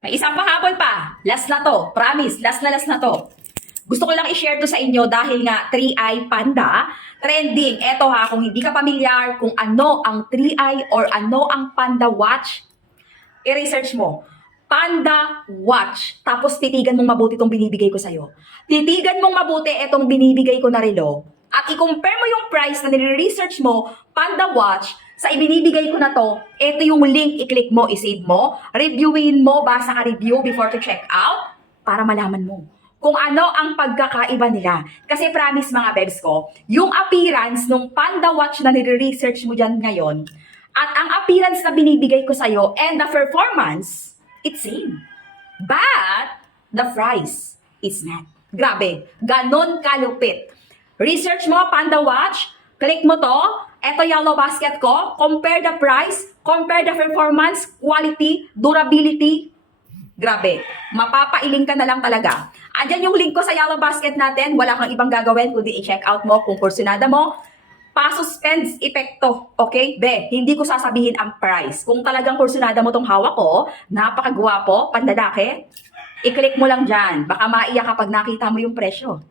May isang pahabol pa. Last na to. Promise, last na to. Gusto ko lang i-share to sa inyo dahil nga 3i Panda, trending. Eto ha, kung hindi ka pamilyar kung ano ang 3i or ano ang Panda Watch, i-research mo. Panda Watch. Tapos titigan mong mabuti itong binibigay ko sa'yo. Titigan mong mabuti itong binibigay ko na relo. At i-compare mo yung price na nire-research mo, Panda Watch, sa ibinibigay ko na to, ito yung link, i-click mo, i-save mo, reviewin mo, basa ka review before to check out, para malaman mo kung ano ang pagkakaiba nila. Kasi promise mga bebs ko, yung appearance ng Panda Watch na nire-research mo dyan ngayon, at ang appearance na binibigay ko sa'yo, and the performance, it's same. But, the price is not. Grabe, ganon kalupit. Research mo, Panda Watch, click mo to, eto yellow basket ko, compare the price, compare the performance, quality, durability. Grabe, mapapailing ka na lang talaga. Andyan yung link ko sa yellow basket natin, wala kang ibang gagawin kundi i-check out mo kung kursunada mo. Pa-suspense epekto, okay? Be, hindi ko sasabihin ang price. Kung talagang kursunada mo tong hawak ko, napakagwapo, pandalaki, i-click mo lang dyan. Baka maiyak kapag nakita mo yung presyo.